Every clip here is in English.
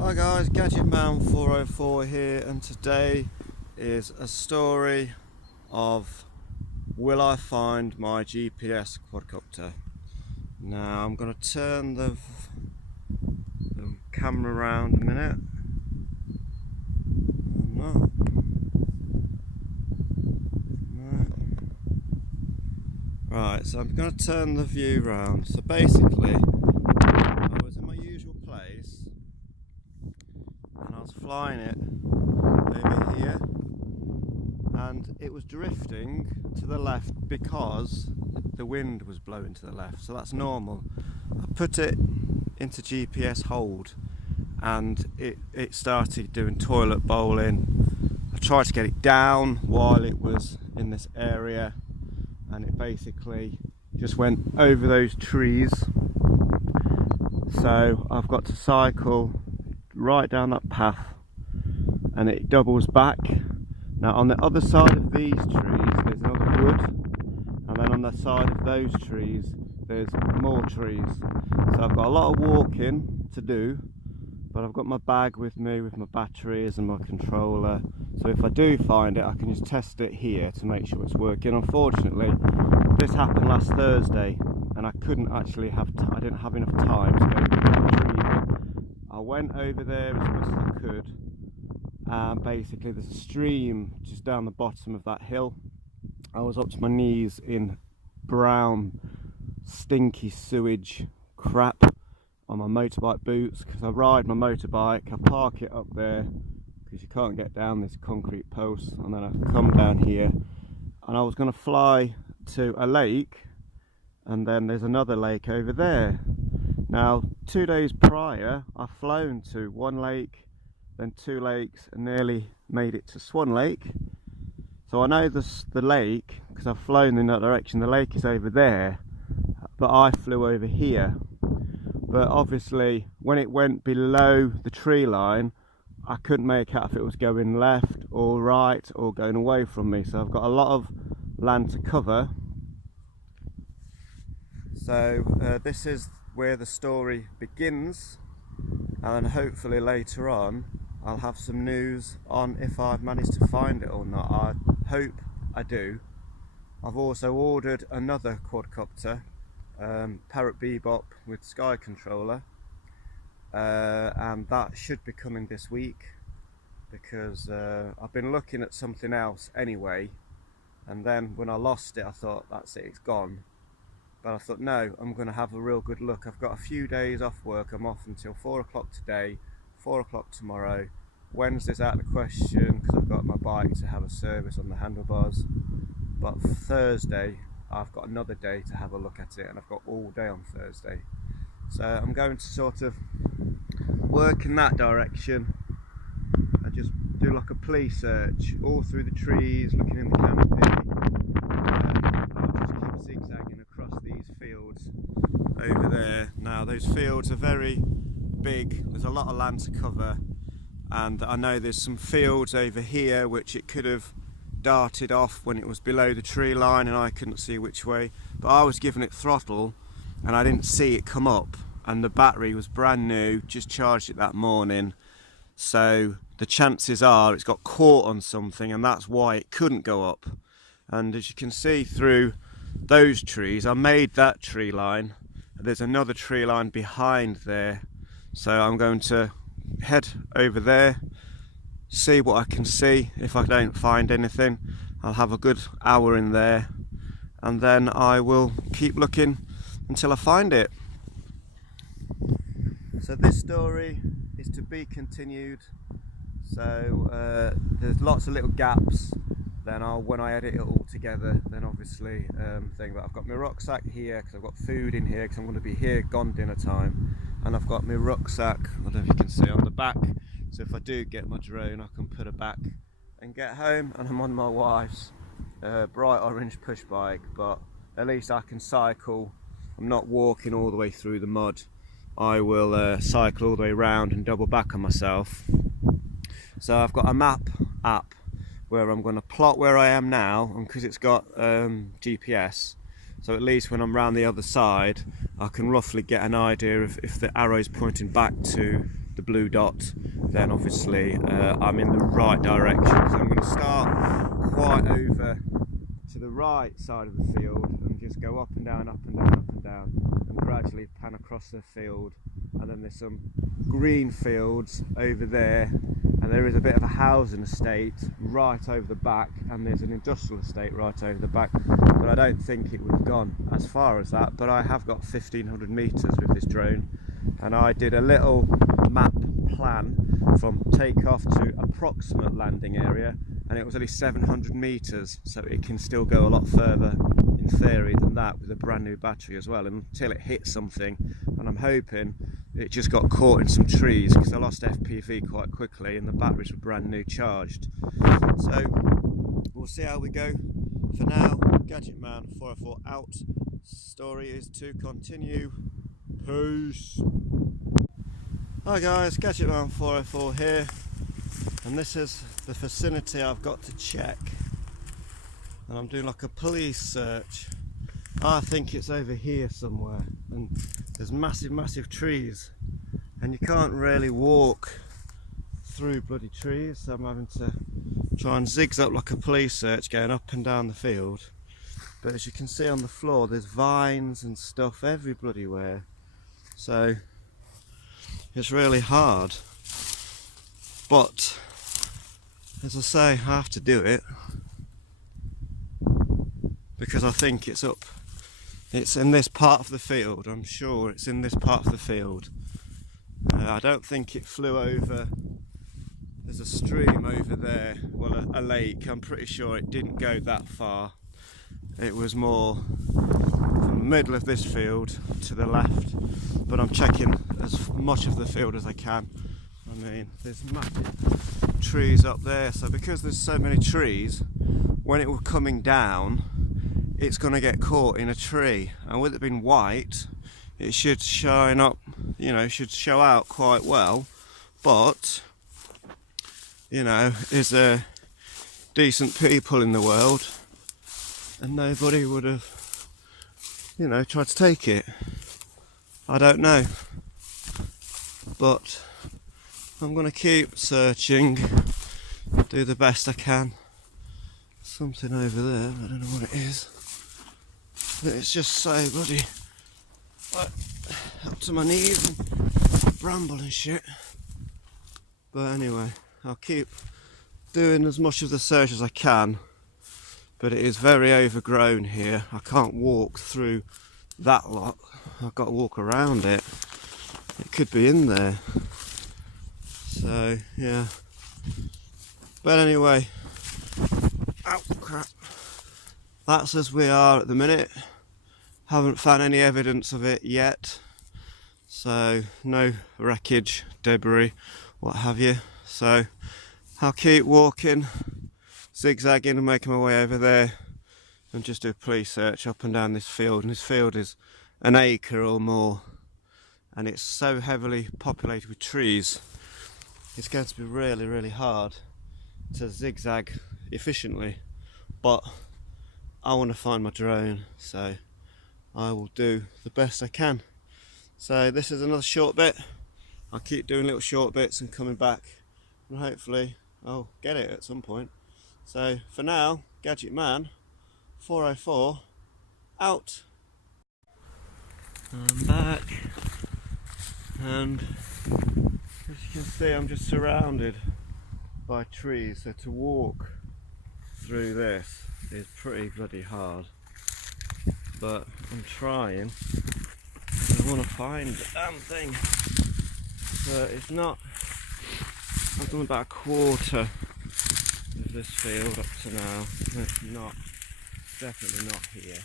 Hi guys, Gadgetman 404 here, and today is a story of will I find my GPS quadcopter. Now I'm going to turn the camera around a minute. No. Right, so I'm going to turn the view round. So basically, I was in my usual place and I was flying it over here, and it was drifting to the left because the wind was blowing to the left, so that's normal. I put it into GPS hold and it started doing toilet bowling. I tried to get it down while it was in this area, and it basically just went over those trees. So I've got to cycle right down that path and it doubles back. Now on the other side of these trees there's another wood, and then on the side of those trees there's more trees. So I've got a lot of walking to do, but I've got my bag with me with my batteries and my controller, so if I do find it I can just test it here to make sure it's working. Unfortunately this happened last Thursday and I couldn't actually I didn't have enough time to go to the tree. I went over there as much as I could, and basically there's a stream just down the bottom of that hill. I was up to my knees in brown stinky sewage crap on my motorbike boots, because I ride my motorbike, I park it up there because you can't get down this concrete post, and then I come down here, and I was going to fly to a lake, and then there's another lake over there. Now 2 days prior I've flown to one lake, then two lakes, and nearly made it to Swan Lake. So I know the lake because I've flown in that direction. The lake is over there, but I flew over here. But obviously when it went below the tree line I couldn't make out if it was going left or right or going away from me, so I've got a lot of land to cover. So this is where the story begins, and hopefully later on I'll have some news on if I've managed to find it or not. I hope I do. I've also ordered another quadcopter, Parrot Bebop with Sky Controller, and that should be coming this week, because I've been looking at something else anyway, and then when I lost it I thought that's it, it's gone. But I thought no, I'm going to have a real good look. I've got a few days off work. I'm off until 4 o'clock today, 4 o'clock tomorrow. Wednesday's out of the question because I've got my bike to have a service on the handlebars. But Thursday I've got another day to have a look at it, and I've got all day on Thursday. So I'm going to sort of work in that direction and just do like a police search all through the trees, looking in the canopy. I'll just keep zigzagging across these fields over there. Now those fields are very big, there's a lot of land to cover, and I know there's some fields over here which it could have darted off when it was below the tree line and I couldn't see which way, but I was giving it throttle and I didn't see it come up, and the battery was brand new, just charged it that morning, so the chances are it's got caught on something and that's why it couldn't go up. And as you can see through those trees, I made that tree line, there's another tree line behind there, so I'm going to head over there, see what I can see. If I don't find anything I'll have a good hour in there, and then I will keep looking until I find it. So this story is to be continued. So there's lots of little gaps, then when I edit it all together, then obviously but I've got my rucksack here because I've got food in here because I'm going to be here gone dinner time, and I've got my rucksack, I don't know if you can see, on the back, so if I do get my drone I can put it back and get home. And I'm on my wife's bright orange push bike, but at least I can cycle. I'm not walking all the way through the mud. I will cycle all the way around and double back on myself. So I've got a map app where I'm going to plot where I am now, and because it's got GPS, so at least when I'm round the other side I can roughly get an idea of if the arrow is pointing back to the blue dot, then obviously I'm in the right direction. So I'm going to start quite over to the right side of the field and just go up and down, up and down, up and down, and gradually pan across the field. And then there's some green fields over there, and there is a bit of a housing estate right over the back, and there's an industrial estate right over the back, but I don't think it would have gone as far as that. But I have got 1,500 meters with this drone, and I did a little map plan from takeoff to approximate landing area, and it was only 700 meters, so it can still go a lot further in theory than that with a brand new battery as well, until it hits something. And I'm hoping it just got caught in some trees, because I lost FPV quite quickly and the batteries were brand new charged. So we'll see how we go. For now, Gadget Man 404 out. Story is to continue. Peace. Hi guys, Gadget Man 404 here, and this is the vicinity I've got to check. And I'm doing like a police search. I think it's over here somewhere, and there's massive trees, and you can't really walk through bloody trees, so I'm having to try and zigzag like a police search, going up and down the field. But as you can see on the floor, there's vines and stuff every bloody where, so it's really hard. But as I say, I have to do it because I think it's up. It's in this part of the field. I'm sure it's in this part of the field. I don't think it flew over. There's a stream over there, well, a lake. I'm pretty sure it didn't go that far. It was more from the middle of this field to the left. But I'm checking as much of the field as I can. I mean, there's massive trees up there, so because there's so many trees, when it was coming down, it's going to get caught in a tree, and with it being white, it should shine up, you know, should show out quite well. But you know, is there decent people in the world, and nobody would have, you know, tried to take it? I don't know, but I'm going to keep searching, do the best I can. Something over there, I don't know what it is. But it's just so bloody like, up to my knees and bramble and shit. But anyway, I'll keep doing as much of the search as I can. But it is very overgrown here. I can't walk through that lot. I've got to walk around it. It could be in there. So yeah. But anyway, ow crap. That's as we are at the minute. Haven't found any evidence of it yet. So no wreckage, debris, what have you. So I'll keep walking, zigzagging and making my way over there and just do a police search up and down this field. And this field is an acre or more, and it's so heavily populated with trees. It's going to be really hard to zigzag efficiently, but I want to find my drone, so I will do the best I can. So this is another short bit. I'll keep doing little short bits and coming back, and hopefully I'll get it at some point. So for now, Gadget Man 404 out. I'm back, and as you can see, I'm just surrounded by trees, so to walk through this is pretty bloody hard, but I'm trying. I want to find the damn thing, but it's not. I've done about a quarter of this field up to now, and it's not, definitely not here.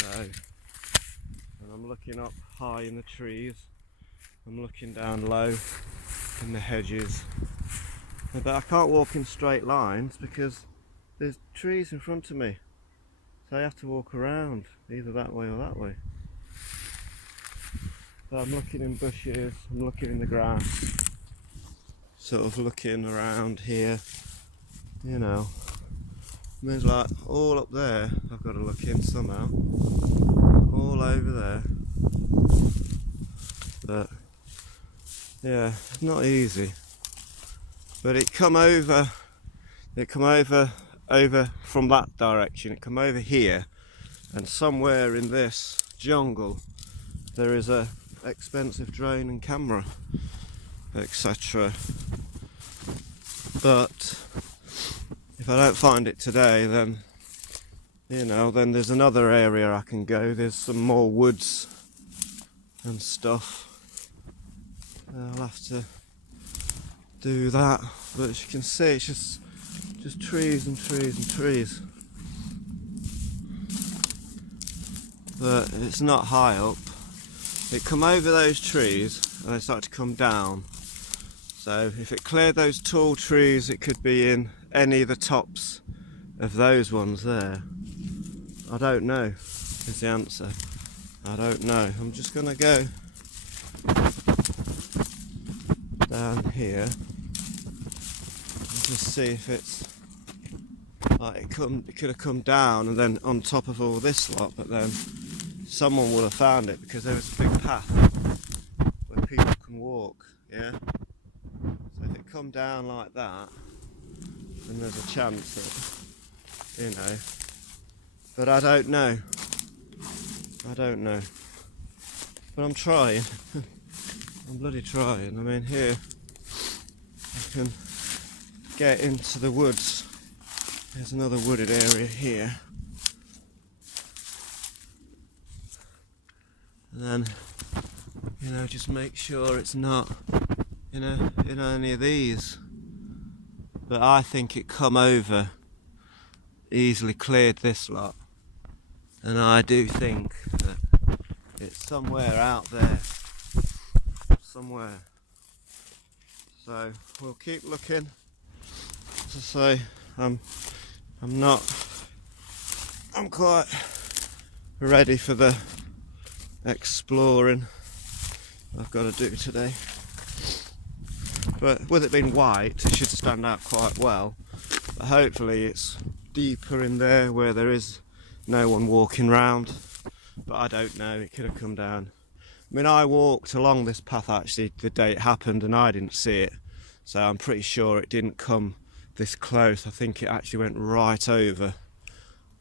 So, and I'm looking up high in the trees, I'm looking down low in the hedges, but I can't walk in straight lines because there's trees in front of me, so I have to walk around either that way or that way. So I'm looking in bushes, I'm looking in the grass, sort of looking around here, you know. And there's like all up there I've got to look in somehow, all over there, but Yeah, it's not easy. But it come over over from that direction. It come over here, and somewhere in this jungle there is a expensive drone and camera, etc. But if I don't find it today, then then there's another area I can go. There's some more woods and stuff. I'll have to do that. But as you can see, it's just trees and trees and trees. But it's not high up. It come over those trees and they start to come down. So if it cleared those tall trees, it could be in any of the tops of those ones there. I don't know is the answer. I don't know. I'm just gonna go down here and just see if it's like it could have come down and then on top of all this lot, but then someone would have found it because there was a big path where people can walk. Yeah. So if it come down like that, then there's a chance that but I don't know. I don't know. But I'm trying. I'm bloody trying. I mean, here I can get into the woods. There's another wooded area here. And then, just make sure it's not in any of these. But I think it come over, easily cleared this lot. And I do think that it's somewhere out there. Somewhere. So we'll keep looking. As I say, I'm quite ready for the exploring I've got to do today. But with it being white, it should stand out quite well. But hopefully it's deeper in there where there is no one walking round. But I don't know, it could have come down. I mean, I walked along this path actually the day it happened and I didn't see it. So I'm pretty sure it didn't come this close. I think it actually went right over.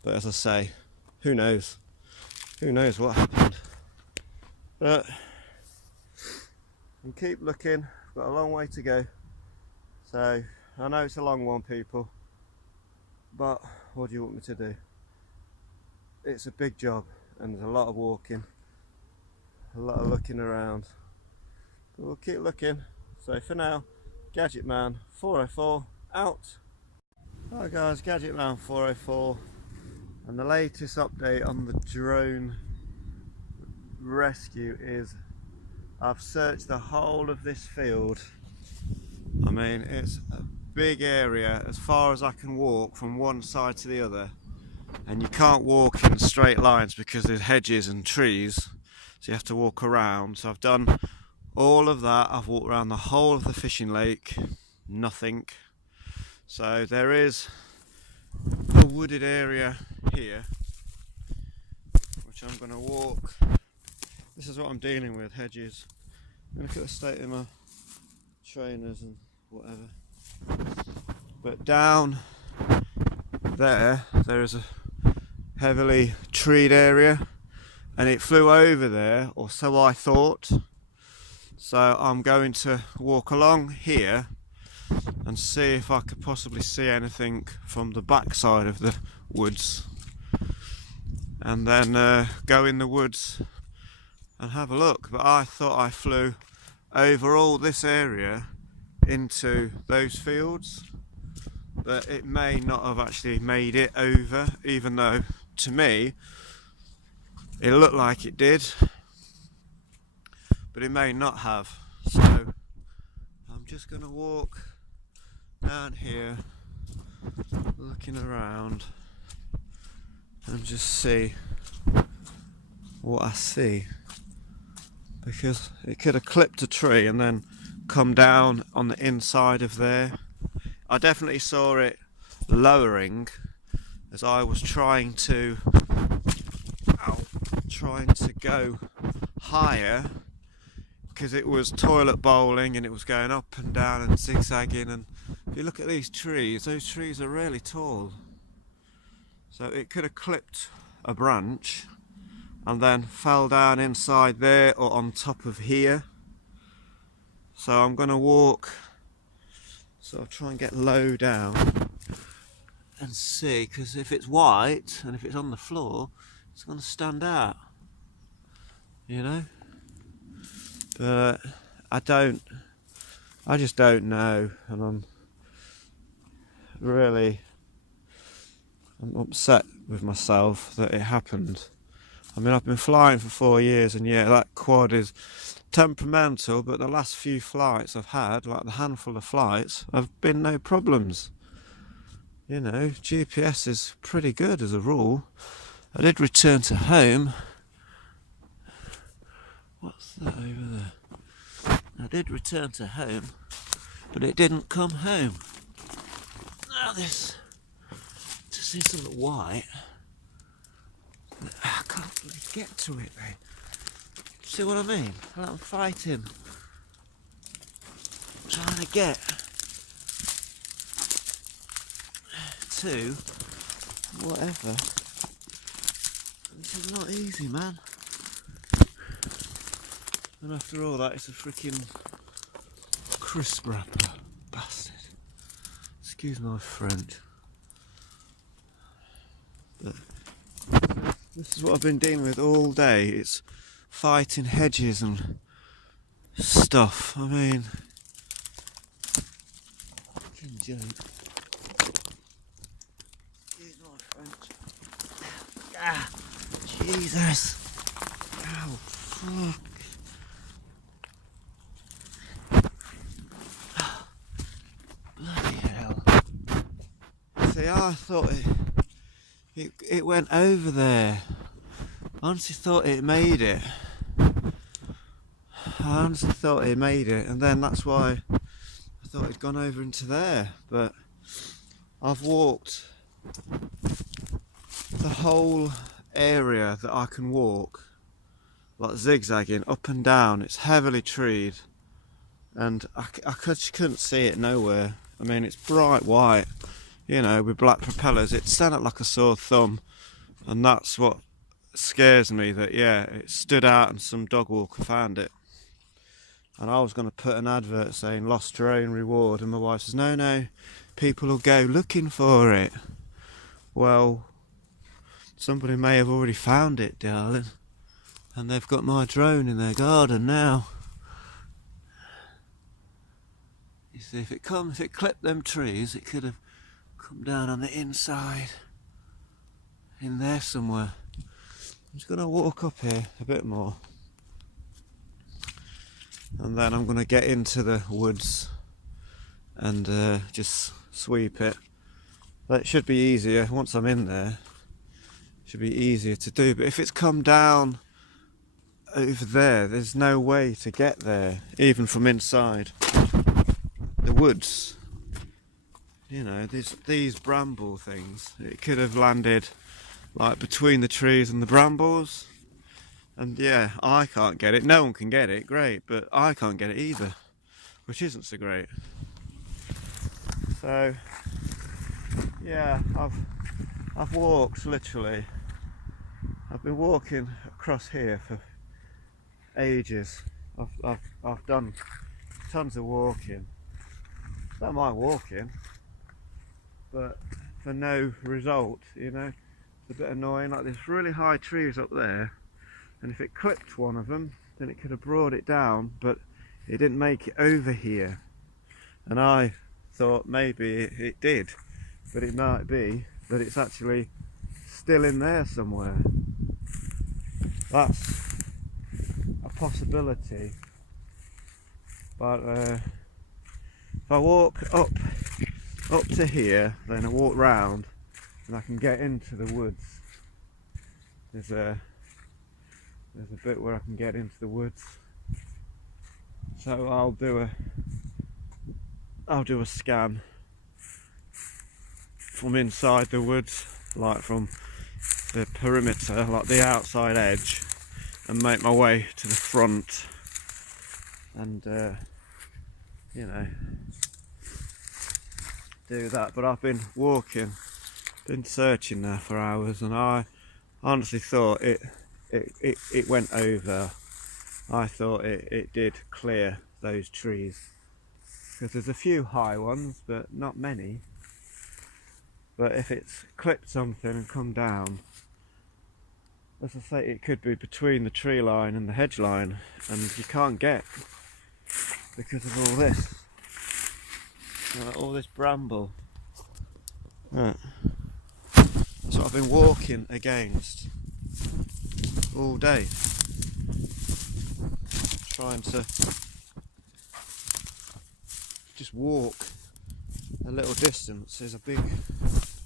But as I say, who knows? Who knows what happened? But and keep looking. Got a long way to go. So I know it's a long one, people. But what do you want me to do? It's a big job and there's a lot of walking, a lot of looking around. But we'll keep looking. So for now, Gadget Man 404 out. Hi guys, Gadget Man 404, and the latest update on the drone rescue is I've searched the whole of this field. I mean, it's a big area as far as I can walk from one side to the other, and you can't walk in straight lines because there's hedges and trees, so you have to walk around. So I've done all of that. I've walked around the whole of the fishing lake, nothing. So there is a wooded area here which I'm going to walk. This is what I'm dealing with, hedges. Look at the state of my trainers and whatever. But down there is a heavily treed area, and it flew over there, or so I thought. So I'm going to walk along here and see if I could possibly see anything from the back side of the woods, and then go in the woods and have a look. But I thought I flew over all this area into those fields, but it may not have actually made it over, even though to me it looked like it did, but it may not have. So I'm just going to walk down here looking around and just see what I see, because it could have clipped a tree and then come down on the inside of there. I definitely saw it lowering as I was trying to go higher, because it was toilet bowling and it was going up and down and zigzagging. And if you look at these trees, those trees are really tall, so it could have clipped a branch and then fell down inside there or on top of here. So I'm going to walk, so I'll try and get low down and see, because if it's white and if it's on the floor, it's going to stand out, you know. But I just don't know, and I'm upset with myself that it happened. I mean, I've been flying for 4 years, and yeah, that quad is temperamental, but the last few flights I've had, like the handful of flights, have been no problems. You know, GPS is pretty good as a rule. I did return to home. What's that over there? I did return to home, but it didn't come home. Now this, to see something white, I can't really get to it, mate. See what I mean? Like I'm fighting, trying to get to whatever. This is not easy, man. And after all that, it's a freaking crisp wrapper, bastard. Excuse my French. But this is what I've been dealing with all day. It's fighting hedges and stuff. I mean, fucking joke. Excuse my French. Ah, Jesus. Ow, fuck. Bloody hell. See, I thought it went over there. I honestly thought it made it. And then that's why I thought it'd gone over into there. But I've walked the whole area that I can walk, like zigzagging up and down. It's heavily treed, and I couldn't see it nowhere. I mean, it's bright white, you know, with black propellers. It stand out like a sore thumb, and that's what scares me, that yeah, it stood out and some dog walker found it. And I was going to put an advert saying lost drone reward, and my wife says no, people will go looking for it. Well, somebody may have already found it, darling, and they've got my drone in their garden now. You see, if it clipped them trees, it could have come down on the inside, in there somewhere. I'm just going to walk up here a bit more, and then I'm going to get into the woods and just sweep it. That should be easier once I'm in there. Should be easier to do. But if it's come down over there, there's no way to get there, even from inside the woods. You know, these bramble things, it could have landed like between the trees and the brambles. And yeah, I can't get it. No one can get it, great, but I can't get it either, which isn't so great. So yeah, I've walked literally. I've been walking across here for ages. I've done tons of walking. Don't mind walking, but for no result, you know. It's a bit annoying. Like there's really high trees up there, and if it clipped one of them, then it could have brought it down, but it didn't make it over here. And I thought maybe it did, but it might be that it's actually still in there somewhere. That's a possibility. But if I walk up to here, then I walk round and I can get into the woods. There's a bit where I can get into the woods. So I'll do a scan from inside the woods, like from the perimeter, like the outside edge, and make my way to the front and you know, do that. But I've been walking, been searching there for hours, and I honestly thought it went over. I thought it did clear those trees, because there's a few high ones but not many. But if it's clipped something and come down, as I say, it could be between the tree line and the hedge line, and you can't get, because of all this, all this bramble. Right. That's what I've been walking against all day, trying to just walk a little distance is a big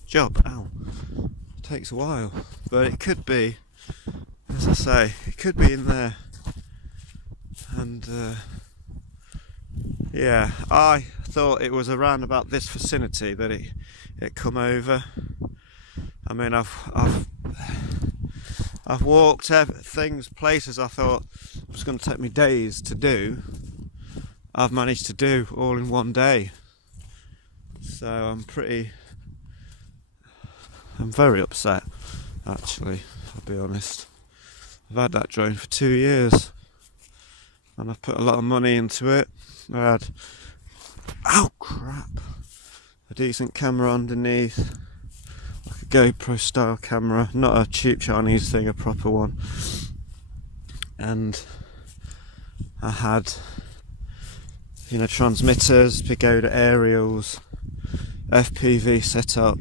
job. Ow. It takes a while, but it could be, as I say, it could be in there. And yeah, I thought it was around about this vicinity that it come over. I mean, I've walked places I thought was going to take me days to do. I've managed to do all in one day. So I'm very upset, actually, I'll be honest. I've had that drone for 2 years, and I've put a lot of money into it. I had, oh crap, a decent camera underneath, like a GoPro style camera, not a cheap Chinese thing, a proper one. And I had, you know, transmitters, Pagoda aerials, FPV setup,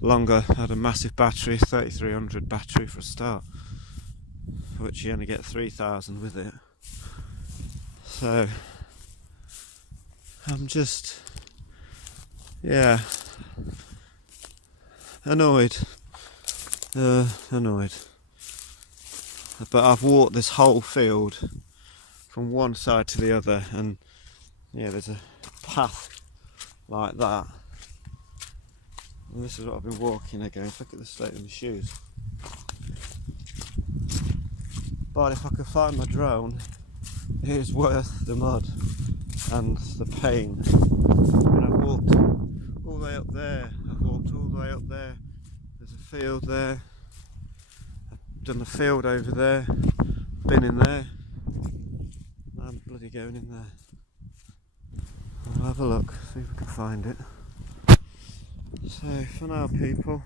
longer, had a massive battery, 3300 battery for a start, which you only get 3000 with it. So I'm just, yeah, annoyed. But I've walked this whole field from one side to the other, and yeah, there's a path like that, and this is what I've been walking against. Look at the state of my shoes. But if I could find my drone, it is worth the mud and the pain. And I've walked all the way up there, I've walked all the way up there, there's a field there, I've done the field over there, been in there, I'm bloody going in there. I'll have a look, see if I can find it. So for now, people,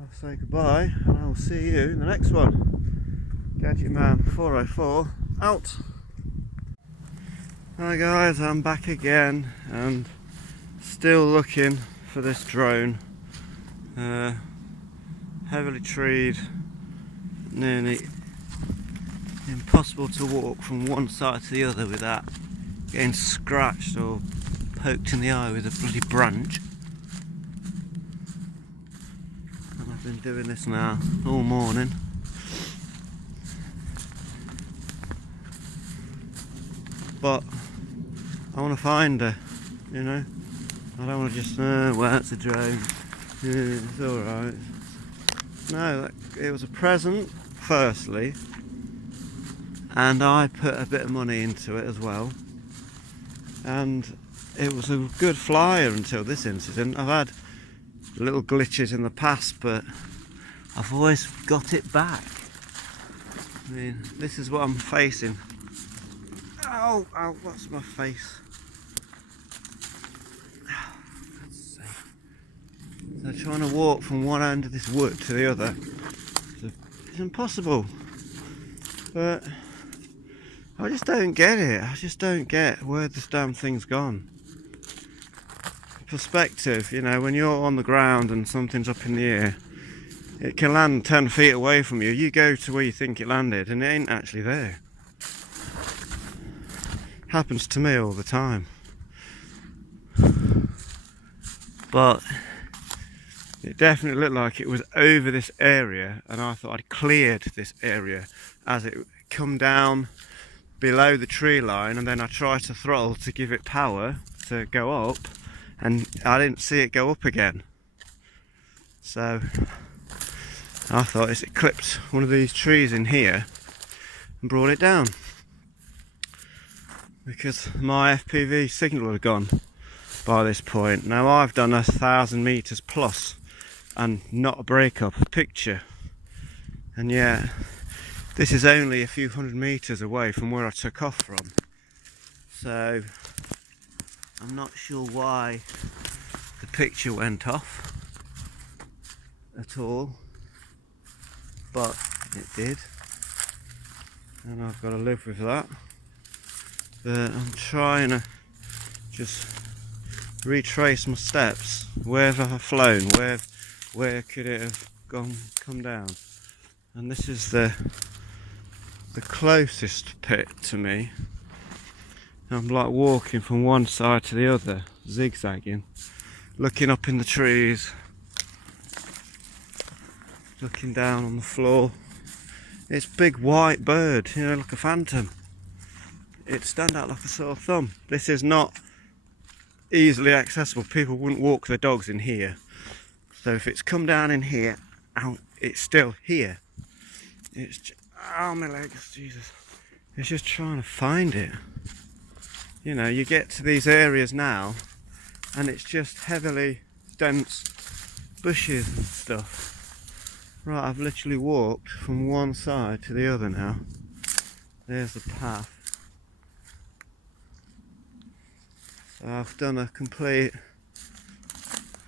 I'll say goodbye, and I'll see you in the next one. Gadget Man 404 out. Hi guys, I'm back again and still looking for this drone. Heavily treed, nearly impossible to walk from one side to the other without getting scratched or poked in the eye with a bloody branch. And I've been doing this now all morning. But I want to find her, you know. I don't want to just, well, it's a drone, it's alright. No, it was a present, firstly, and I put a bit of money into it as well. And it was a good flyer until this incident. I've had little glitches in the past, but I've always got it back. I mean, this is what I'm facing. Ow, ow, what's my face? Oh, for God's sake. So trying to walk from one end of this wood to the other, it's impossible. But I just don't get it. I just don't get where this damn thing's gone. Perspective, you know, when you're on the ground and something's up in the air, it can land 10 feet away from you. You go to where you think it landed and it ain't actually there. Happens to me all the time. But it definitely looked like it was over this area, and I thought I'd cleared this area as it come down below the tree line, and then I tried to throttle to give it power to go up, and I didn't see it go up again. So I thought it clipped one of these trees in here and brought it down. because my FPV signal had gone by this point. Now I've done 1,000 meters plus and not a breakup picture, and yet this is only a few hundred meters away from where I took off from. So I'm not sure why the picture went off at all, but it did, and I've got to live with that. But I'm trying to just retrace my steps. Where have I flown? Where could it have come down? And this is the closest pit to me. I'm like walking from one side to the other, zigzagging, looking up in the trees, looking down on the floor. It's a big white bird, you know, like a phantom. It stand out like a sore thumb. This is not easily accessible. People wouldn't walk their dogs in here. So if it's come down in here, it's still here. It's just, oh my legs, Jesus. It's just trying to find it. You know, you get to these areas now and it's just heavily dense bushes and stuff. Right, I've literally walked from one side to the other now. There's the path. So I've done a complete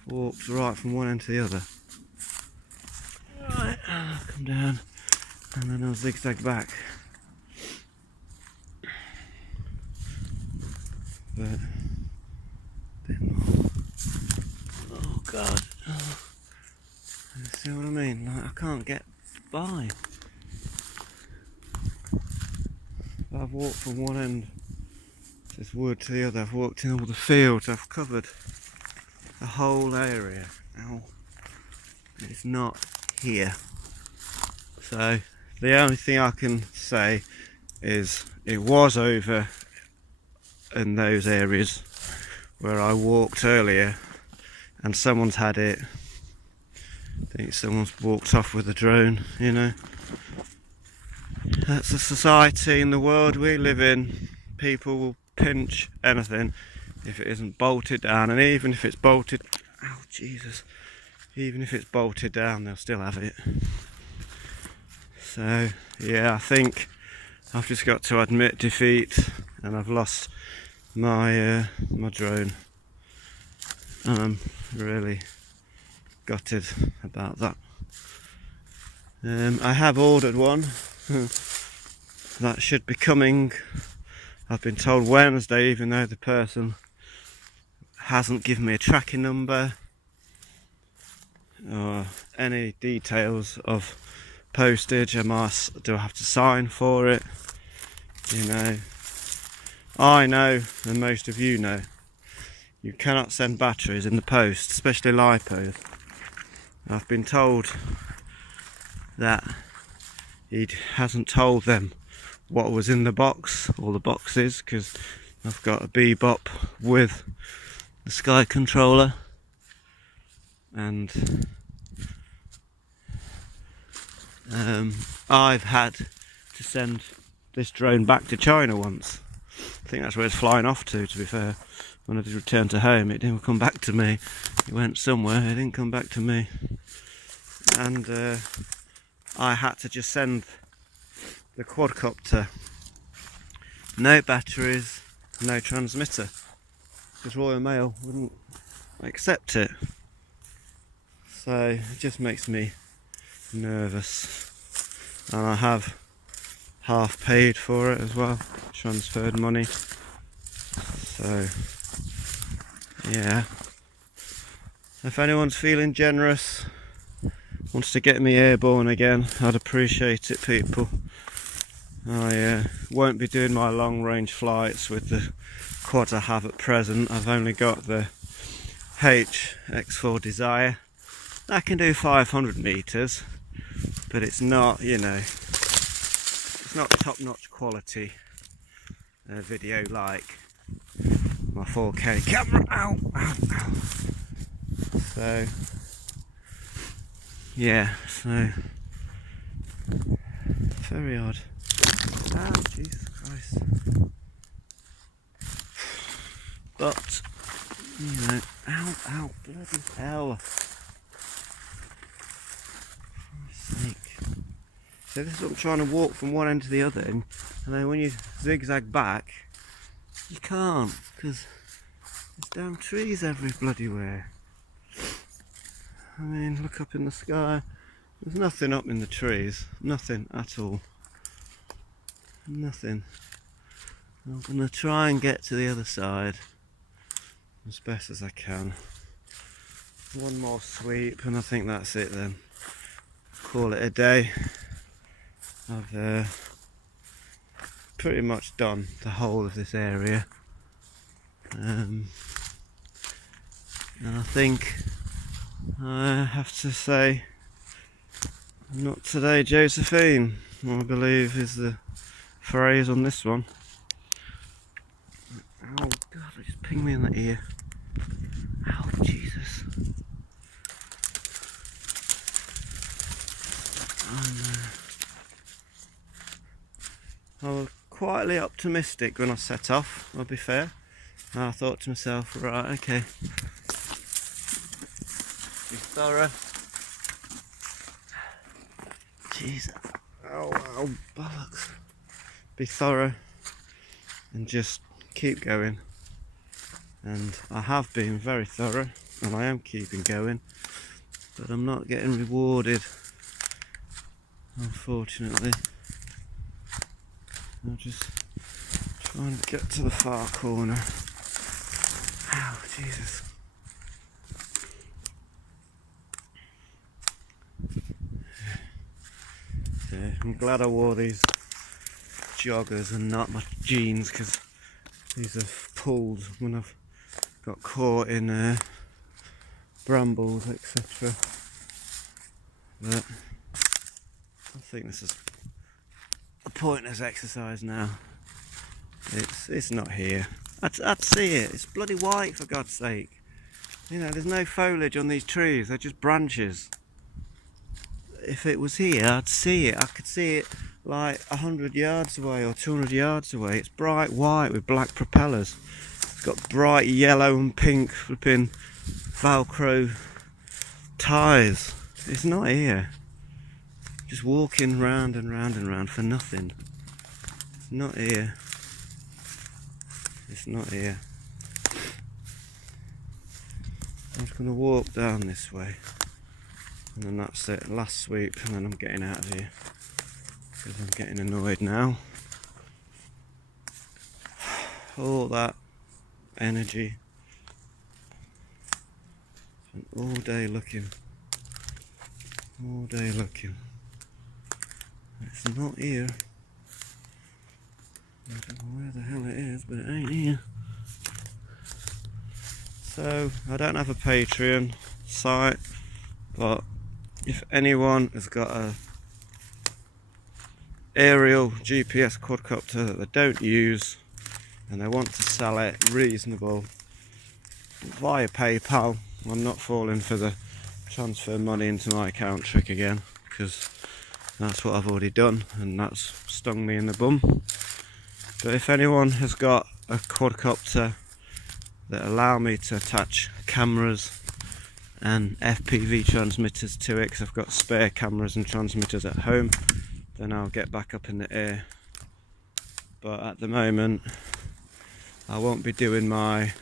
walk right from one end to the other. Right, I'll come down and then I'll zigzag back. But a bit more. Oh God. Oh. You see what I mean? Like, I can't get by. I've walked from one end of this wood to the other. I've walked in all the fields. I've covered the whole area. Ow. It's not here. So the only thing I can say is it was over in those areas where I walked earlier, and someone's had it. I think someone's walked off with a drone, you know. That's the society in the world we live in. People will pinch anything if it isn't bolted down, and even if it's bolted, oh Jesus, even if it's bolted down, they'll still have it. So yeah, I think I've just got to admit defeat, and I've lost my my drone, and I'm really gutted about that. I have ordered one that should be coming. I've been told Wednesday, even though the person hasn't given me a tracking number or any details of postage. Do I have to sign for it? You know, I know, and most of you know, you cannot send batteries in the post, especially LiPos. I've been told that he hasn't told them what was in the box, or the boxes, because I've got a Bebop with the Sky controller, and I've had to send this drone back to China once. I think that's where it's flying off to be fair. When I did return to home, it didn't come back to me. It went somewhere, it didn't come back to me. And I had to just send the quadcopter, no batteries, no transmitter, because Royal Mail wouldn't accept it. So it just makes me nervous, and I have half paid for it as well, transferred money. So yeah, if anyone's feeling generous, wants to get me airborne again, I'd appreciate it, people. I won't be doing my long range flights with the quad I have at present. I've only got the HX4 Desire. I can do 500 meters, but it's not, you know, it's not top-notch quality video like my 4K camera. Ow, ow, ow. So yeah, so very odd. Ah, Jesus Christ. but you know, ow, bloody hell. For sake. So this is what I'm trying to walk from one end to the other, and then when you zigzag back, you can't, because there's damn trees every bloody where. I mean, look up in the sky, there's nothing up in the trees, nothing at all. Nothing. I'm going to try and get to the other side as best as I can. One more sweep and I think that's it then. Call it a day. I've pretty much done the whole of this area. And I think I have to say, not today, Josephine, I believe is the phrase on this one. Oh God, it just pinged me in the ear. Oh Jesus. I was quietly optimistic when I set off, I'll be fair. And I thought to myself, right, okay, be thorough. Jesus. Oh, bollocks. Be thorough and just keep going. And I have been very thorough and I am keeping going, but I'm not getting rewarded, unfortunately. I'll just try and get to the far corner. Ow, Jesus. Yeah, I'm glad I wore these joggers and not my jeans, because these have pulled when I've got caught in brambles, etc. But I think this is a pointless exercise now. It's not here. I'd see it. It's bloody white, for God's sake. You know, there's no foliage on these trees. They're just branches. If it was here, I'd see it. I could see it like 100 yards away or 200 yards away. It's bright white with black propellers. It's got bright yellow and pink flipping Velcro ties. It's not here. Just walking round and round and round for nothing. It's not here. It's not here. I'm just going to walk down this way. And then that's it. Last sweep and then I'm getting out of here. Because I'm getting annoyed now. All that energy. And all day looking. All day looking. It's not here. I don't know where the hell it is, but it ain't here. So, I don't have a Patreon site, but if anyone has got a aerial GPS quadcopter that they don't use and they want to sell it reasonable via PayPal, I'm not falling for the transfer money into my account trick again, because that's what I've already done and that's stung me in the bum. But if anyone has got a quadcopter that allow me to attach cameras and FPV transmitters to it, because I've got spare cameras and transmitters at home, then I'll get back up in the air. But at the moment I won't be doing my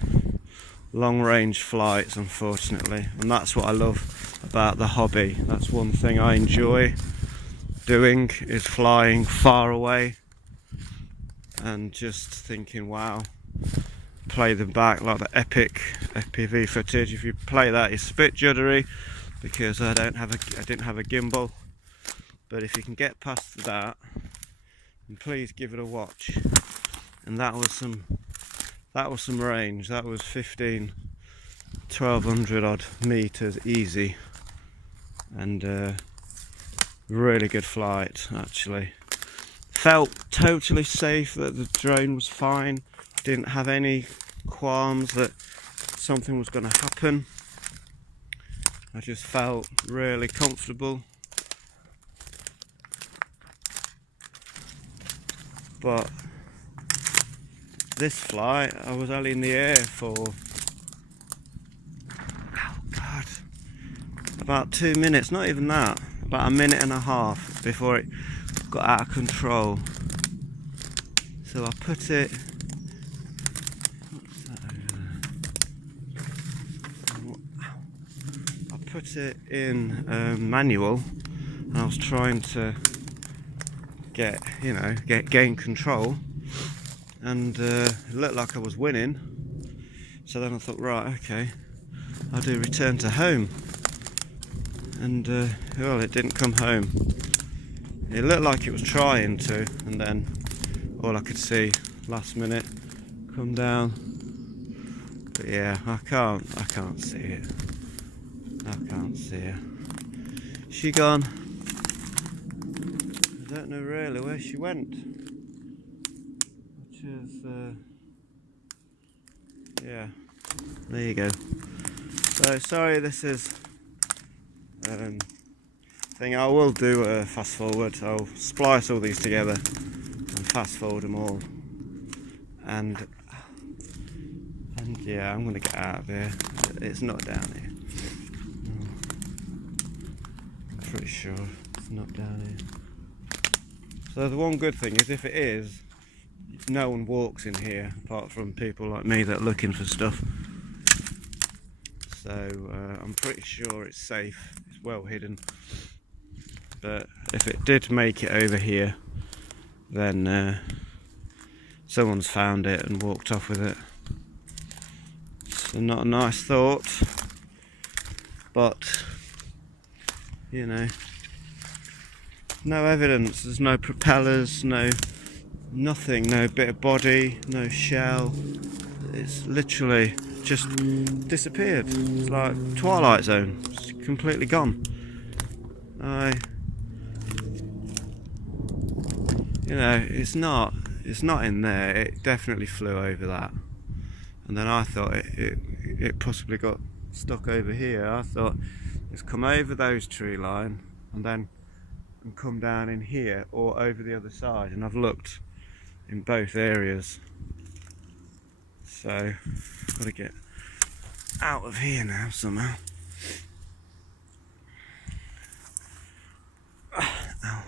long range flights, unfortunately, and that's what I love about the hobby. That's one thing I enjoy doing, is flying far away and just thinking, wow, play them back like the epic FPV footage. If you play that, it's a bit juddery because I didn't have a gimbal, but if you can get past that, then please give it a watch. And that was some range. That was 1200 odd meters easy, and really good flight actually. Felt totally safe, that the drone was fine. Didn't have any qualms that something was going to happen. I just felt really comfortable. But this flight I was only in the air for, oh God, about 2 minutes, not even that, about a minute and a half before it got out of control. So I put it, what's that over there? I put it in manual, and I was trying to gain control, and it looked like I was winning. So then I thought, right, okay, I'll do return to home, and well, it didn't come home. It looked like it was trying to, and then all I could see last minute come down. But yeah, I can't see it. I can't see her. She gone. I don't know really where she went. Which is yeah. There you go. So sorry, this is thing. I will do a fast forward. I'll splice all these together and fast forward them all. And yeah, I'm gonna get out of here. It's not down here. I'm pretty sure it's not down here. So the one good thing is, if it is, no one walks in here apart from people like me that are looking for stuff. So I'm pretty sure it's safe. It's well hidden. But if it did make it over here, then someone's found it and walked off with it. So not a nice thought, but you know, no evidence. There's no propellers, nothing, no bit of body, no shell. It's literally just disappeared. It's like Twilight Zone. It's completely gone. You know, it's not in there. It definitely flew over that, and then I thought it possibly got stuck over here. I thought it's come over those tree line and come down in here or over the other side, and I've looked in both areas. So I've got to get out of here now somehow. Ow.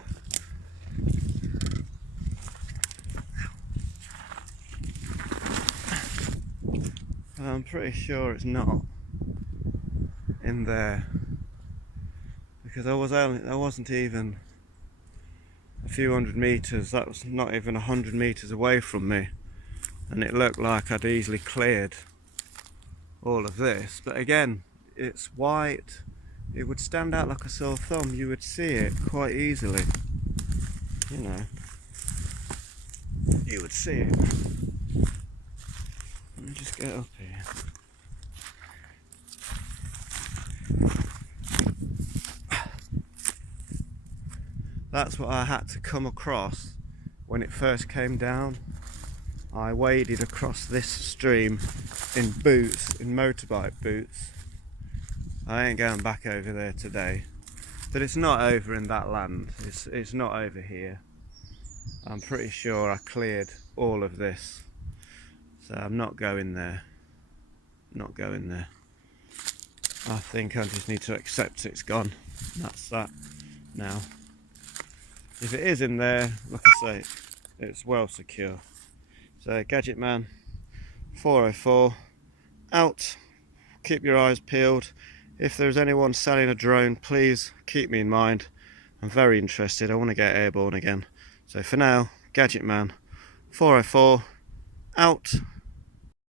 I'm pretty sure it's not in there, because I wasn't even a few hundred meters. That was not even 100 meters away from me, and it looked like I'd easily cleared all of this. But again, it's white. It would stand out like a sore thumb. You would see it quite easily. You know, you would see it. Let me just get up here. That's what I had to come across when it first came down. I waded across this stream in boots, in motorbike boots. I ain't going back over there today. But it's not over in that land. It's not over here. I'm pretty sure I cleared all of this. So I'm not going there. Not going there. I think I just need to accept it's gone. That's that now. If it is in there, like I say, it's well secure. So Gadget Man 404 out. Keep your eyes peeled. If there's anyone selling a drone, please keep me in mind. I'm very interested. I want to get airborne again. So for now, Gadget Man 404 out.